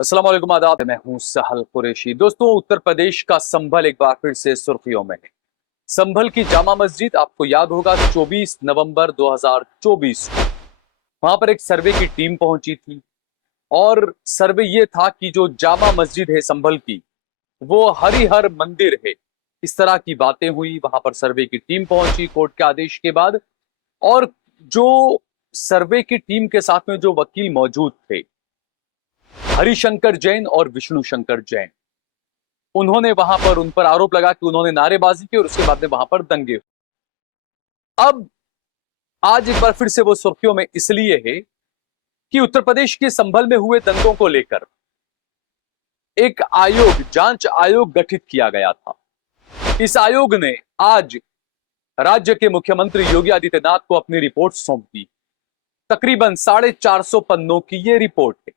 अस्सलाम वालेकुम, आदाब। मैं हूं सहल कुरैशी। दोस्तों, उत्तर प्रदेश का संभल एक बार फिर से सुर्खियों में है। संभल की जामा मस्जिद, आपको याद होगा 24 नवंबर 2024 को वहां पर एक सर्वे की टीम पहुंची थी और सर्वे ये था कि जो जामा मस्जिद है संभल की, वो हरिहर मंदिर है। इस तरह की बातें हुई। वहां पर सर्वे की टीम पहुंची कोर्ट के आदेश के बाद, और जो सर्वे की टीम के साथ में जो वकील मौजूद थे, हरिशंकर जैन और विष्णु शंकर जैन, उन्होंने वहां पर उन पर आरोप लगा कि उन्होंने नारेबाजी की और उसके बाद में वहां पर दंगे हुए। अब आज एक बार फिर से वो सुर्खियों में इसलिए है कि उत्तर प्रदेश के संभल में हुए दंगों को लेकर एक आयोग, जांच आयोग गठित किया गया था। इस आयोग ने आज राज्य के मुख्यमंत्री योगी आदित्यनाथ को अपनी रिपोर्ट सौंप दी। तकरीबन 450 पन्नों की ये रिपोर्ट है।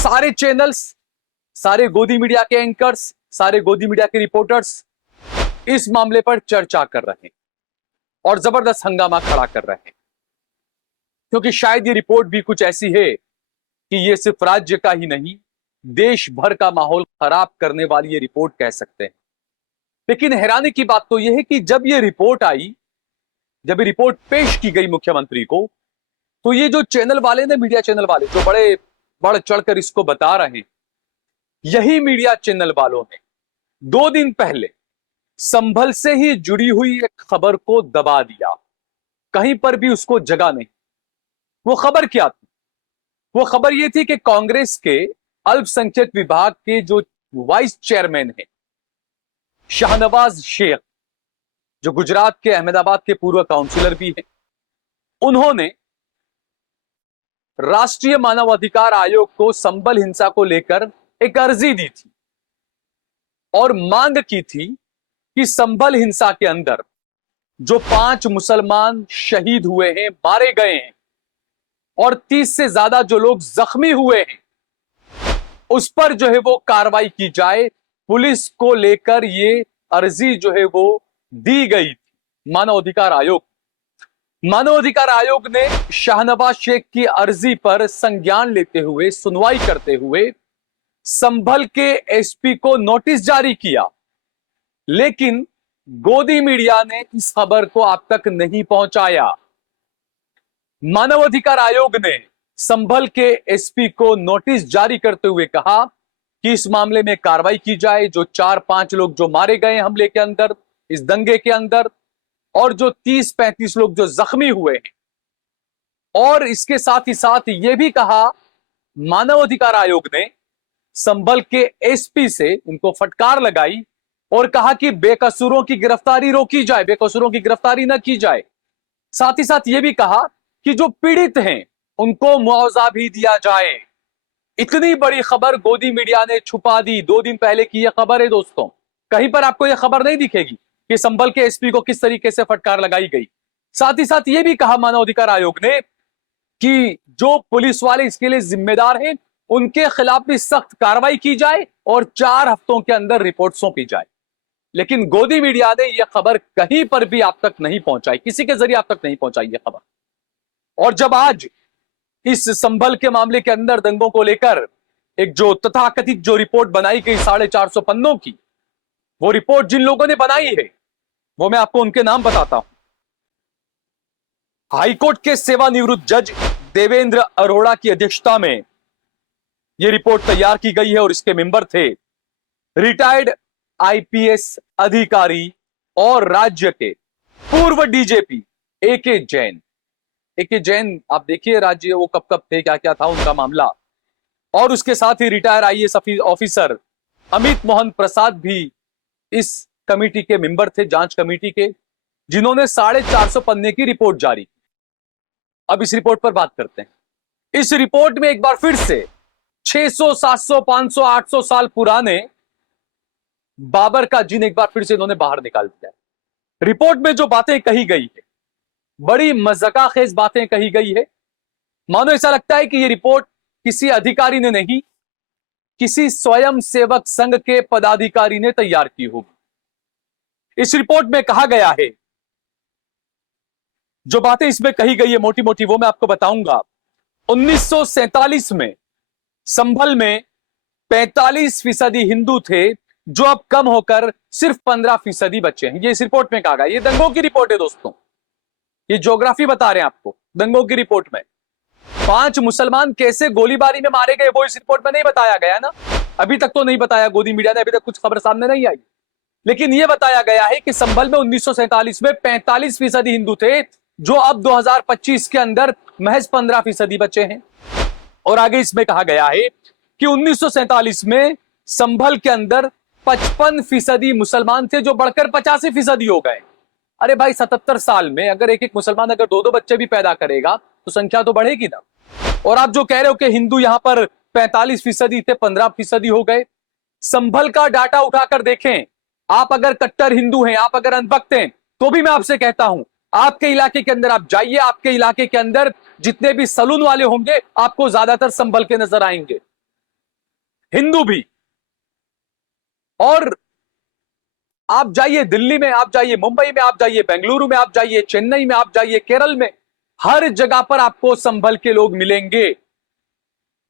सारे चैनल्स, सारे गोदी मीडिया के एंकर्स, सारे गोदी मीडिया के रिपोर्टर्स इस मामले पर चर्चा कर रहे हैं और जबरदस्त हंगामा खड़ा कर रहे हैं, क्योंकि शायद ये रिपोर्ट भी कुछ ऐसी है कि ये सिर्फ राज्य का ही नहीं, देश भर का माहौल खराब करने वाली ये रिपोर्ट कह सकते हैं। लेकिन हैरानी की बात तो यह है कि जब ये रिपोर्ट आई, जब ये रिपोर्ट पेश की गई मुख्यमंत्री को, तो ये जो चैनल वाले ने, मीडिया चैनल वाले जो बड़े बढ़ चढ़कर इसको बता रहे हैं, यही मीडिया चैनल वालों ने 2 दिन पहले संभल से ही जुड़ी हुई एक खबर को दबा दिया। कहीं पर भी उसको जगह नहीं। वो खबर क्या थी? वो खबर ये थी कि कांग्रेस के अल्पसंख्यक विभाग के जो वाइस चेयरमैन हैं, शाहनवाज शेख, जो गुजरात के अहमदाबाद के पूर्व काउंसिलर भी हैं, उन्होंने राष्ट्रीय मानवाधिकार आयोग को संभल हिंसा को लेकर एक अर्जी दी थी और मांग की थी कि संभल हिंसा के अंदर जो 5 मुसलमान शहीद हुए हैं, मारे गए हैं, और 30 से ज्यादा जो लोग जख्मी हुए हैं, उस पर जो है वो कार्रवाई की जाए। पुलिस को लेकर ये अर्जी जो है वो दी गई थी मानवाधिकार आयोग। मानवाधिकार आयोग ने शाहनवाज शेख की अर्जी पर संज्ञान लेते हुए, सुनवाई करते हुए संभल के एसपी को नोटिस जारी किया, लेकिन गोदी मीडिया ने इस खबर को आप तक नहीं पहुंचाया। मानवाधिकार आयोग ने संभल के एसपी को नोटिस जारी करते हुए कहा कि इस मामले में कार्रवाई की जाए। जो 4-5 लोग जो मारे गए हमले के अंदर, इस दंगे के अंदर, और जो 30-35 लोग जो जख्मी हुए हैं, और इसके साथ ही साथ यह भी कहा मानवाधिकार आयोग ने संभल के एसपी से, उनको फटकार लगाई और कहा कि बेकसूरों की गिरफ्तारी रोकी जाए, बेकसूरों की गिरफ्तारी न की जाए। साथ ही साथ यह भी कहा कि जो पीड़ित हैं उनको मुआवजा भी दिया जाए। इतनी बड़ी खबर गोदी मीडिया ने छुपा दी। 2 दिन पहले की यह खबर है दोस्तों। कहीं पर आपको यह खबर नहीं दिखेगी कि संभल के एसपी को किस तरीके से फटकार लगाई गई। साथ ही साथ यह भी कहा मानवाधिकार आयोग ने कि जो पुलिस वाले इसके लिए जिम्मेदार हैं, उनके खिलाफ भी सख्त कार्रवाई की जाए और 4 हफ्तों के अंदर रिपोर्ट सौंपी जाए। लेकिन गोदी मीडिया ने यह खबर कहीं पर भी आप तक नहीं पहुंचाई, किसी के जरिए आप तक नहीं पहुंचाई यह खबर। और जब आज इस संभल के मामले के अंदर दंगों को लेकर एक जो तथाकथित जो रिपोर्ट बनाई गई 450 पन्नों की, वो रिपोर्ट जिन लोगों ने बनाई है, वो मैं आपको उनके नाम बताता हूं। हाईकोर्ट के सेवानिवृत्त जज देवेंद्र अरोड़ा की अध्यक्षता में यह रिपोर्ट तैयार की गई है और इसके मेंबर थे रिटायर्ड आईपीएस अधिकारी और राज्य के पूर्व डीजीपी एके जैन। एके जैन, आप देखिए राज्य वो कब कब थे, क्या क्या था उनका मामला। और उसके साथ ही retire IAS officer Amit Mohan Prasad भी इस कमेटी के मेंबर थे, जांच कमेटी के, जिन्होंने 450 पन्ने की रिपोर्ट जारी की। अब इस रिपोर्ट पर बात करते हैं। इस रिपोर्ट में एक बार फिर से 600, 700, 500, 800 साल पुराने बाबर का जिन एक बार फिर से इन्होंने बाहर निकाल दिया है। रिपोर्ट में जो बातें कही गई है, बड़ी मज़ाक़खेज़ बातें कही गई है। मानो ऐसा लगता है कि यह रिपोर्ट किसी अधिकारी ने नहीं, किसी स्वयं सेवक संघ के पदाधिकारी ने तैयार की होगी। इस रिपोर्ट में कहा गया है, जो बातें इसमें कही गई है मोटी मोटी, वो मैं आपको बताऊंगा। 1947 में संभल में 45% हिंदू थे, जो अब कम होकर सिर्फ 15% बचे हैं। ये इस रिपोर्ट में कहा गया। ये दंगों की रिपोर्ट है दोस्तों, ये ज्योग्राफी बता रहे हैं आपको। दंगों की रिपोर्ट में 5 मुसलमान कैसे गोलीबारी में मारे गए, वो इस रिपोर्ट में नहीं बताया गया ना। अभी तक तो नहीं बताया, गोदी मीडिया ने अभी तक कुछ खबर सामने नहीं आई। लेकिन यह बताया गया है कि संभल में 1947 में 45% हिंदू थे, जो अब 2025 के अंदर महज 15% बचे हैं। और आगे इसमें कहा गया है कि 1947 में संभल के अंदर 55% मुसलमान थे, जो बढ़कर 85% हो गए। अरे भाई, 77 साल में अगर एक एक मुसलमान अगर 2-2 बच्चे भी पैदा करेगा तो संख्या तो बढ़ेगी ना। और आप जो कह रहे हो कि हिंदू यहां पर 45% थे, 15% हो गए। संभल का डाटा उठाकर देखें। आप अगर कट्टर हिंदू हैं, आप अगर अंधभक्त हैं, तो भी मैं आपसे कहता हूं, आपके इलाके के अंदर आप जाइए, आपके इलाके के अंदर जितने भी सलून वाले होंगे, आपको ज्यादातर संभल के नजर आएंगे, हिंदू भी। और आप जाइए दिल्ली में, आप जाइए मुंबई में, आप जाइए बेंगलुरु में, आप जाइए चेन्नई में, आप जाइए केरल में, हर जगह पर आपको संभल के लोग मिलेंगे।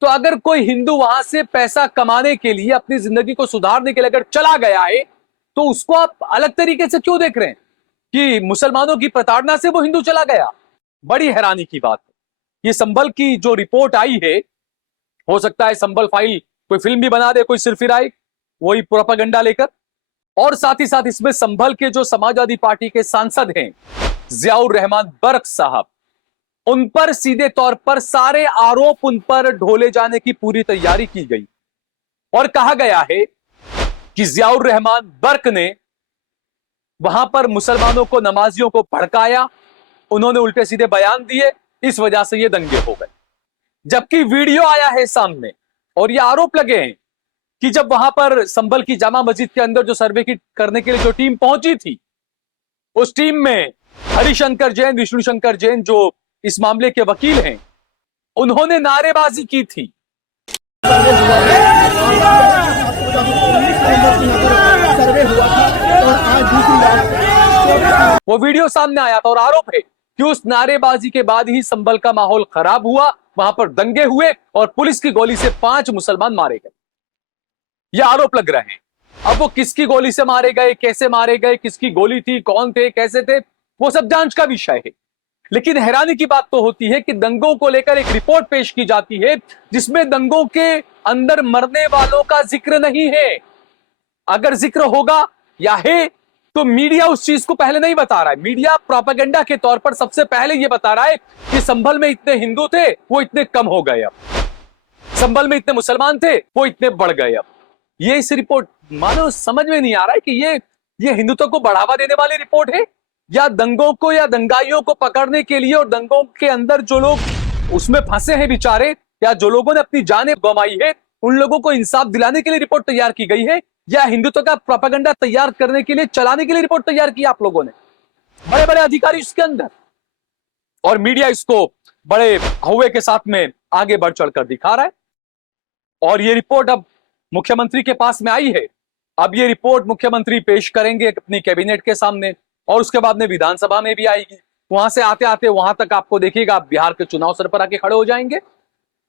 तो अगर कोई हिंदू वहां से पैसा कमाने के लिए, अपनी जिंदगी को सुधारने के लिए अगर चला गया है, तो उसको आप अलग तरीके से क्यों देख रहे हैं कि मुसलमानों की प्रताड़ना से वो हिंदू चला गया? बड़ी हैरानी की बात है। ये संभल की जो रिपोर्ट आई है, हो सकता है संभल फाइल कोई फिल्म भी बना दे, कोई सिरफिराई वही प्रोपेगेंडा लेकर। और साथ ही साथ इसमें संभल के जो समाजवादी पार्टी के सांसद हैं जियाउर रहमान बर्क साहब, उन पर सीधे तौर पर सारे आरोप उन पर ढोले जाने की पूरी तैयारी की गई। और कहा गया है कि जियाउर रहमान बर्क ने वहां पर मुसलमानों को, नमाजियों को भड़काया, उन्होंने उल्टे सीधे बयान दिए, इस वजह से ये दंगे हो गए। जबकि वीडियो आया है सामने और ये आरोप लगे हैं कि जब वहां पर संभल की जामा मस्जिद के अंदर जो सर्वे की करने के लिए जो टीम पहुंची थी, उस टीम में हरिशंकर जैन, विष्णु शंकर जैन, जो इस मामले के वकील हैं, उन्होंने नारेबाजी की थी। वो वीडियो सामने आया था और आरोप है कि उस नारेबाजी के बाद ही संभल का माहौल खराब हुआ, वहां पर दंगे हुए और पुलिस की गोली से 5 मुसलमान मारे गए। ये आरोप लग रहे हैं। अब वो किसकी गोली से मारे गए, कैसे मारे गए, किसकी गोली थी, कौन थे, कैसे थे, वो सब जांच का विषय है। लेकिन हैरानी की बात तो होती है कि दंगों को लेकर एक रिपोर्ट पेश की जाती है, जिसमें दंगों के अंदर मरने वालों का जिक्र नहीं है। अगर जिक्र होगा या है तो मीडिया उस चीज को पहले नहीं बता रहा है। मीडिया प्रोपेगेंडा के तौर पर सबसे पहले यह बता रहा है कि संभल में इतने हिंदू थे, वो इतने कम हो गए, अब संभल में इतने मुसलमान थे, वो इतने बढ़ गए। अब ये इस रिपोर्ट, मानो समझ में नहीं आ रहा है कि ये हिंदुत्व को बढ़ावा देने वाली रिपोर्ट है, या दंगों को या दंगाइयों को पकड़ने के लिए और दंगों के अंदर जो लोग उसमें फंसे हैं बेचारे, या जो लोगों ने अपनी जानें गंवाई है, उन लोगों को इंसाफ दिलाने के लिए रिपोर्ट तैयार की गई है, या हिंदुत्व का प्रोपेगेंडा तैयार करने के लिए, चलाने के लिए रिपोर्ट तैयार की आप लोगों ने? बड़े बड़े अधिकारी इसके अंदर, और मीडिया इसको बड़े हौवे के साथ में आगे बढ़ चढ़कर दिखा रहा है। और ये रिपोर्ट अब मुख्यमंत्री के पास में आई है। अब ये रिपोर्ट मुख्यमंत्री पेश करेंगे अपनी कैबिनेट के सामने, और उसके बाद में विधानसभा में भी आएगी। वहां से आते आते वहां तक आपको देखिएगा, बिहार के चुनाव सर पर आके खड़े हो जाएंगे।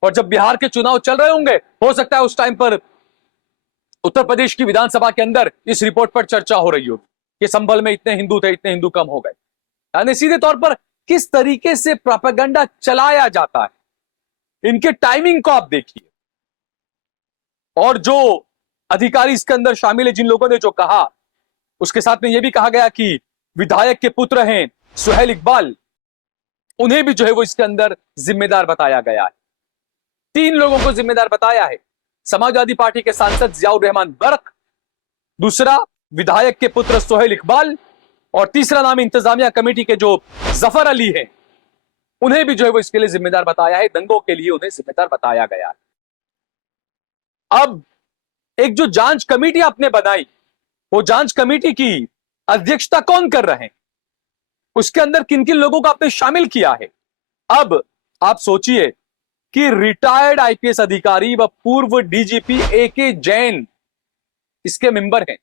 और जब बिहार के चुनाव चल रहे होंगे, हो सकता है उस टाइम पर उत्तर प्रदेश की विधानसभा के अंदर इस रिपोर्ट पर चर्चा हो रही होगी कि संभल में इतने हिंदू थे, इतने हिंदू कम हो गए। यानी सीधे तौर पर किस तरीके से प्रोपेगेंडा चलाया जाता है, इनके टाइमिंग को आप देखिए। और जो अधिकारी इसके अंदर शामिल है, जिन लोगों ने जो कहा, उसके साथ में यह भी कहा गया कि विधायक के पुत्र हैं सुहेल इकबाल, उन्हें भी जो है वो इसके अंदर जिम्मेदार बताया गया है। 3 लोगों को जिम्मेदार बताया है, समाजवादी पार्टी के सांसद जियाउर रहमान बर्क, दूसरा विधायक के पुत्र सुहेल इकबाल, और तीसरा नाम इंतजामिया कमेटी के जो जफर अली हैं, उन्हें भी जो है वो इसके लिए जिम्मेदार बताया है। दंगों के लिए उन्हें जिम्मेदार बताया गया है। अब एक जो जांच कमेटी आपने बनाई, वो जांच कमेटी की अध्यक्षता कौन कर रहे हैं, उसके अंदर किन किन लोगों को आपने शामिल किया है? अब आप सोचिए कि रिटायर्ड आईपीएस अधिकारी व पूर्व डीजीपी एके जैन इसके मेंबर हैं।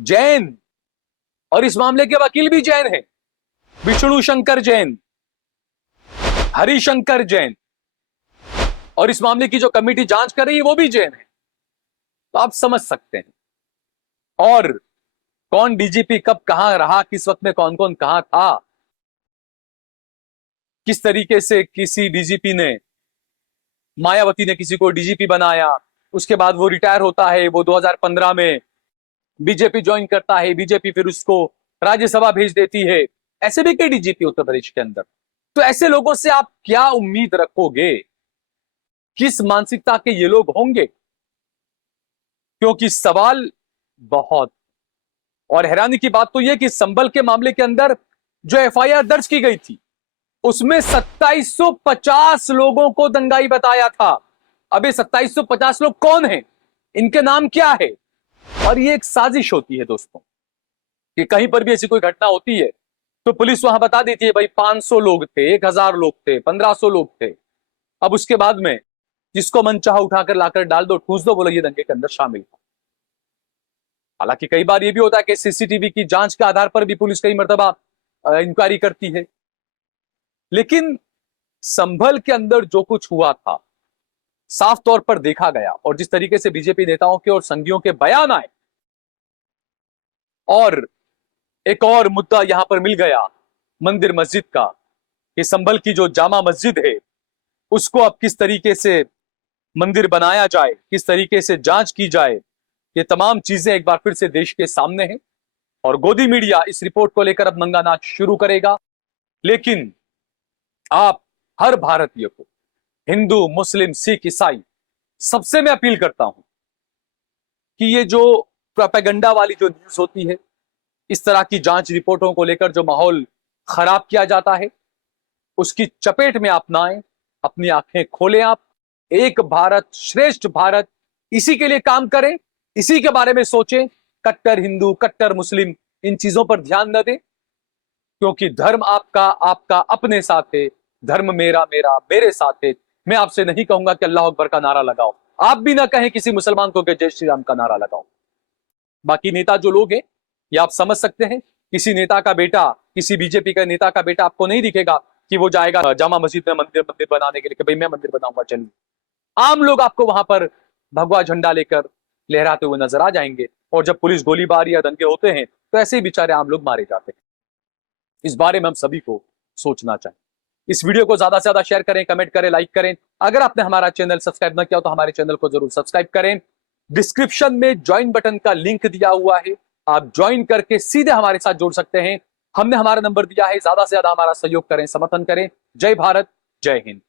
जैन, और इस मामले के वकील भी जैन हैं, विष्णु शंकर जैन, हरिशंकर जैन, और इस मामले की जो कमेटी जांच कर रही है वो भी जैन है। तो आप समझ सकते हैं। और कौन डीजीपी कब कहां रहा, किस वक्त में कौन कौन कहां था, किस तरीके से किसी डीजीपी ने, मायावती ने किसी को डीजीपी बनाया, उसके बाद वो रिटायर होता है, वो 2015 में बीजेपी ज्वाइन करता है, बीजेपी फिर उसको राज्यसभा भेज देती है। ऐसे भी कई डीजीपी उत्तर प्रदेश के अंदर। तो ऐसे लोगों से आप क्या उम्मीद रखोगे? किस मानसिकता के ये लोग होंगे? क्योंकि सवाल बहुत, और हैरानी की बात तो यह कि संभल के मामले के अंदर जो एफआईआर दर्ज की गई थी उसमें 2750 लोगों को दंगाई बताया था। अब ये 2750 लोग कौन हैं, इनके नाम क्या है? और ये एक साजिश होती है दोस्तों कि कहीं पर भी ऐसी कोई घटना होती है तो पुलिस वहां बता देती है भाई 500 लोग थे, 1000 लोग थे, 1500 लोग थे। अब उसके बाद में जिसको मन चाहा उठाकर लाकर डाल दो, ठूस दो, बोलो ये दंगे के अंदर शामिल था। हालांकि कई बार ये भी होता है कि सीसीटीवी की जांच के आधार पर भी पुलिस कई मर्तबा इंक्वायरी करती है। लेकिन संभल के अंदर जो कुछ हुआ था साफ तौर पर देखा गया, और जिस तरीके से बीजेपी नेताओं के और संघियों के बयान आए, और एक और मुद्दा यहां पर मिल गया मंदिर मस्जिद का, कि संभल की जो जामा मस्जिद है उसको अब किस तरीके से मंदिर बनाया जाए, किस तरीके से जांच की जाए, ये तमाम चीजें एक बार फिर से देश के सामने हैं। और गोदी मीडिया इस रिपोर्ट को लेकर अब नंगा नाच शुरू करेगा। लेकिन आप हर भारतीय को, हिंदू, मुस्लिम, सिख, ईसाई, सबसे मैं अपील करता हूं कि ये जो प्रोपेगेंडा वाली जो न्यूज होती है, इस तरह की जांच रिपोर्टों को लेकर जो माहौल खराब किया जाता है, उसकी चपेट में आप ना आए, अपनी आंखें खोलें। आप एक भारत श्रेष्ठ भारत, इसी के लिए काम करें, इसी के बारे में सोचें। कट्टर हिंदू, कट्टर मुस्लिम, इन चीजों पर ध्यान न दें, क्योंकि धर्म आपका आपका अपने साथ है, धर्म मेरा मेरा मेरे साथ है। मैं आपसे नहीं कहूंगा कि अल्लाह अकबर का नारा लगाओ, आप भी ना कहें किसी मुसलमान को कि जय श्री राम का नारा लगाओ। बाकी नेता जो लोग हैं, ये आप समझ सकते हैं, किसी नेता का बेटा, किसी बीजेपी का नेता का बेटा आपको नहीं दिखेगा कि वो जाएगा जामा मस्जिद में मंदिर मंदिर बनाने के लिए कि भाई मैं मंदिर बनाऊंगा चलिए। आम लोग आपको वहां पर भगवा झंडा लेकर लहराते हुए नजर आ जाएंगे, और जब पुलिस गोलीबारी या दंगे होते हैं तो ऐसे ही बेचारे आम लोग मारे जाते हैं। इस बारे में हम सभी को सोचना चाहिए। इस वीडियो को ज्यादा से ज्यादा शेयर करें, कमेंट करें, लाइक करें। अगर आपने हमारा चैनल सब्सक्राइब न किया तो हमारे चैनल को जरूर सब्सक्राइब करें। डिस्क्रिप्शन में ज्वाइन बटन का लिंक दिया हुआ है, आप ज्वाइन करके सीधे हमारे साथ जुड़ सकते हैं। हमने हमारा नंबर दिया है, ज्यादा से ज्यादा हमारा सहयोग करें, समर्थन करें। जय भारत, जय हिंद।